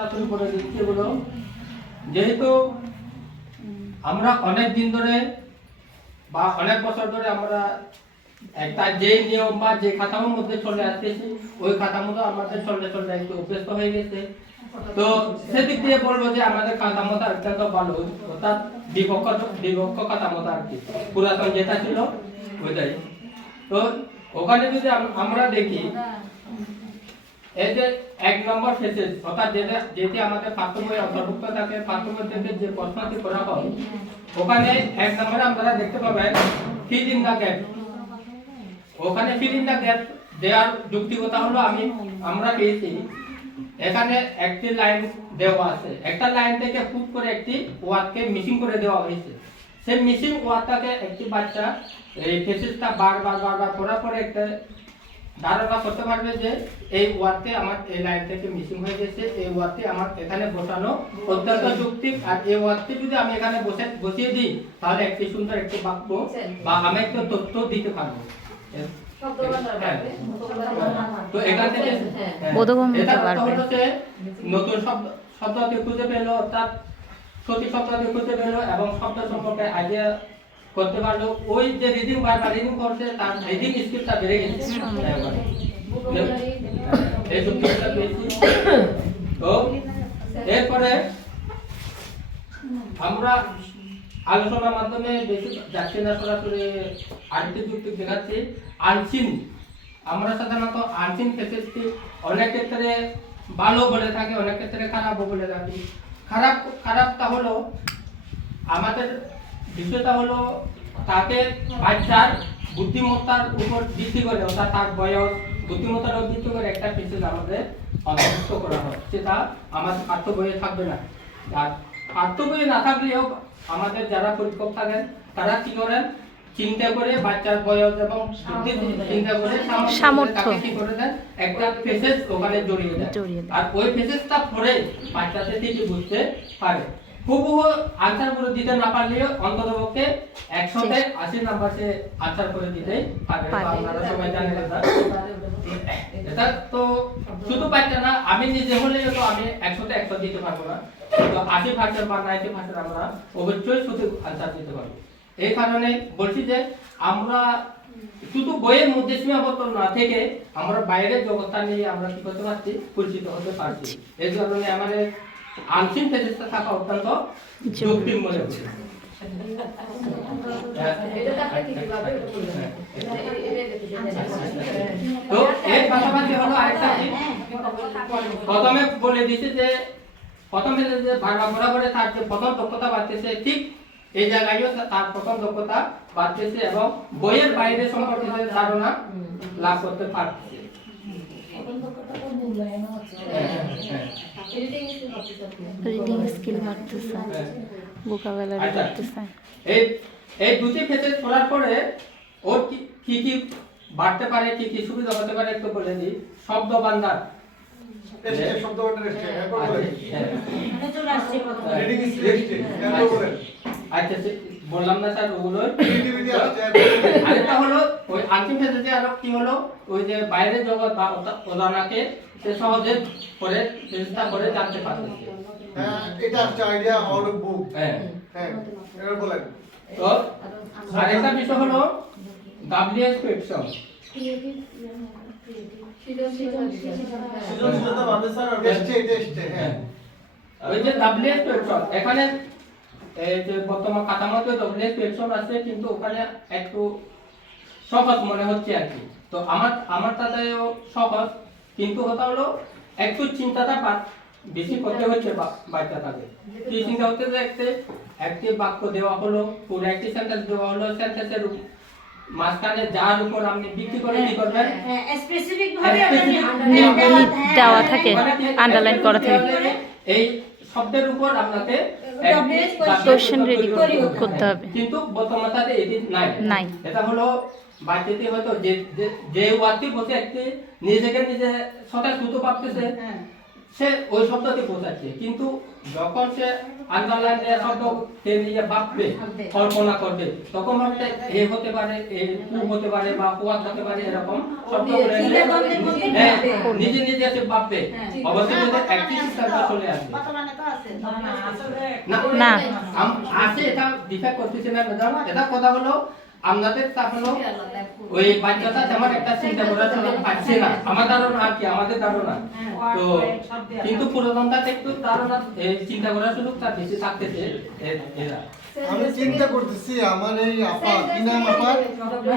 সরাসরি বলে দিচ্ছি এগুলো। যেহেতু আমরা অনেক দিন ধরে বা অনেক বছর ধরে আমরা একটা যে নিয়ম বা যে কাঠামোর মধ্যে চলে আসতেছি, ওই কাঠামোটা আমাদের চলতে চলতে একটু অভ্যস্ত হয়ে গেছে। তো সেদিক দিয়ে বলবো যে আমাদের কাঠামোটা অত্যন্ত ভালো, অর্থাৎ বিভক্ত কাঠামোটা আর কি, পুরাতন যেটা ছিল ওইটাই। তো ওখানে যদি আমরা দেখি, এই যে 1 নম্বর ফেসেস, অর্থাৎ যেটি আমাদের পাঠ্য বইয়ে অন্তর্ভুক্ত থাকে, পাঠ্য বই থেকে যে প্রশ্নটি করা হয়, ওখানে 1 নম্বরে আপনারা দেখতে পাবেন ফিল ইন দ্য গ্যাপ। ওখানে ফিল ইন দ্য গ্যাপ দেওয়ার যুক্তিকতা হলো আমরা পেয়েছি এখানে একটি লাইন দেওয়া আছে, একটা লাইন থেকে পুট করে একটি ওয়ার্ডকে মিসিং করে দেওয়া হয়েছে। সেই মিসিং ওয়ার্ডটাকে একটি বাচ্চা এই ফেসেসটা বারবার পড়ার পরে একটা ধারণা করতে পারবে যে এই ওয়ার্ডটি আমার এই লাইন থেকে মিসিং হয়ে গেছে, এই ওয়ার্ডটি আমার এখানে বসানো অত্যন্ত যৌক্তিক, আর এই ওয়ার্ডটি যদি আমি এখানে বসিয়ে দিই তাহলে একটি সুন্দর একটি বাক্য বা আমি একটা তথ্য দিতে পারবো। তো এখান থেকে নতুন শব্দটি খুঁজে পেল, অর্থাৎ সঠিক শব্দটি খুঁজে পেল এবং শব্দ সম্পর্কে আইডিয়া করতে পারলো। ওই যে রিডিং বারবার রিডিং করছে, তার রিডিং স্কিলটা বেড়ে গেছে। এই যুক্তিটা পেয়েছি। তো এরপরে আমরা আলোচনার মাধ্যমে বেশি যাচ্ছি না, সরাসরি আরেকটি যুক্তি দেখাচ্ছি। আনসিন, আমরা সাধারণত আনসিন ফেসেসটি অনেক ক্ষেত্রে ভালো বলে থাকি, অনেক ক্ষেত্রে খারাপও বলে থাকি। খারাপটা হলো আমাদের বিষয়টা হলো তাকে বাচ্চার বুদ্ধিমত্তার উপর ভিত্তি করে, অর্থাৎ তার বয়স বুদ্ধিমত্তার উপর ভিত্তি করে একটা ফেসেস আমাদের অন্তর্ভুক্ত করা হয়, সেটা আমাদের পাঠ্য বইয়ে থাকবে না। আর পাঠ্য বইয়ে না থাকলেও আমাদের যারা পরীক্ষক থাকেন তারা কি করেন, চিন্তা করে বাচ্চার বয়স এবং চিন্তা করে সামর্থ্য কি করে দেন, একটা ফেসেস ওখানে জড়িয়ে দেন, আর ওই ফেসেসটা পড়ে বাচ্চাদের ঠিকই বুঝতে পারে। হুবহু আনসার করে দিতে না পারলেও অন্ততপক্ষে 180 নাম্বার সে আনসার করে দিতে পারবে। আপনারা সবাই জানেন এটা। তো শুধু বাচ্চা না, আমি নিজে হলেও তো আমি 100 দিতে পারবো না, তো 80% বা 90% আমরা অবশ্যই শুধু আনসার দিতে পারবো। এই কারণে বলছি যে আমরা শুধু বইয়ের মধ্যে সীমাবদ্ধ না থেকে আমরা বাইরের জগৎটা নিয়ে আমরা কি করতে পারছি, পরিচিত হতে পারছি। এই কারণে আমাদের আনসিন ফেসেসটা থাকা অত্যন্ত যৌক্তিক মনে হচ্ছে। তো এর পাশাপাশি হলো আরেকটা, প্রথমে বলে দিয়েছে যে প্রথমে যে বরাবরে তার যে প্রথম দক্ষতা বাড়তেছে, ঠিক এই জায়গায়ও তার প্রথম দক্ষতা বাড়তেছে এবং বইয়ের বাইরে সম্পর্কে ধারণা লাভ করতে পারছে। রিডিং স্কিল বাড়তেছে, ভোকাবুলারি বাড়তেছে। এই দুটি ফেসেস পড়ার পরে ওর কি কি বাড়তে পারে, কি কি সুবিধা হতে পারে একটু বলে দিই। শব্দ ভান্ডার, আচ্ছা বললাম না স্যার ওগুলো। আরেকটা হলো ওই আনসিন ফেসেসে আরো কি হলো, ওই যে বাইরের জগৎ বা অজানাকে সে সহজে পড়ে চেষ্টা করে জানতে পারতেছে। এটা একটা আইডিয়া আউট অফ বুক। হ্যাঁ এটা বলেন। তো আরেকটা বিষয় হলো ডাব্লিউএস কোয়েশ্চন। সৃজনশীলতা বাদে স্যার টেস্টে হ্যাঁ। ওই যে ডাব্লিউএস কোয়েশ্চন, এখানে এই যে বর্তমান কাঠামোতে ডাব্লিউএস কোয়েশ্চন আছে, কিন্তু ওখানে একটু সহজ মনে হচ্ছে আর কি। তো আমার তাতেও সহজ, কিন্তু কথা হলো একটু চিন্তাটা বেশি করতে হচ্ছে বাচ্চাটাকে। কি চিন্তা হচ্ছে যে একটি বাক্য দেওয়া হলো, পুরো একটি সেন্টেন্স দেওয়া হলো, সেন্টেন্সের মাঝখানে যার উপর আপনি ভিত্তি করে কি করবেন, স্পেসিফিক ভাবে দেওয়া থাকে, আন্ডারলাইন করা থাকে, এই শব্দের উপর আপনাকে কোশ্চেন রেডি করতে হবে। কিন্তু বর্তমানে এটি নাই। এটা হলো বাচ্চাটি হয়তো যে ওয়ার্ডটি বসে একটি নিজে সকাল সুতো ভাবতেছে, সে ওই শব্দটি বোঝাচ্ছে, কিন্তু যখন সে আন্ডারলাইন দেওয়া শব্দ সে নিজে ভাববে, কল্পনা করবে, তখন ভাবতে এ হতে পারে, এ টু হতে পারে, বা হোয়াট হতে পারে, এরকম শব্দ বলে নিজে নিজে সে ভাববে। অবশ্যই যদি অ্যাক্টিভ সিস্টেমটা চলে আসবে না। আছে, এটা ডিফেক্ট করতেছে না ম্যাডাম। এটা কথা হলো আমাদের তা হলো ওই বাচ্চাটা তেমন একটা চিন্তা করার সুযোগ পাচ্ছে না, আমার ধারণা আর কি, আমাদের ধারণা তো, কিন্তু পুরোদমটাতে একটু ধারণা চিন্তা করার সুযোগ তার বেশি থাকতেছে এরা। আমি চিন্তা করতেছি আমার এই আপা কি নাম আপা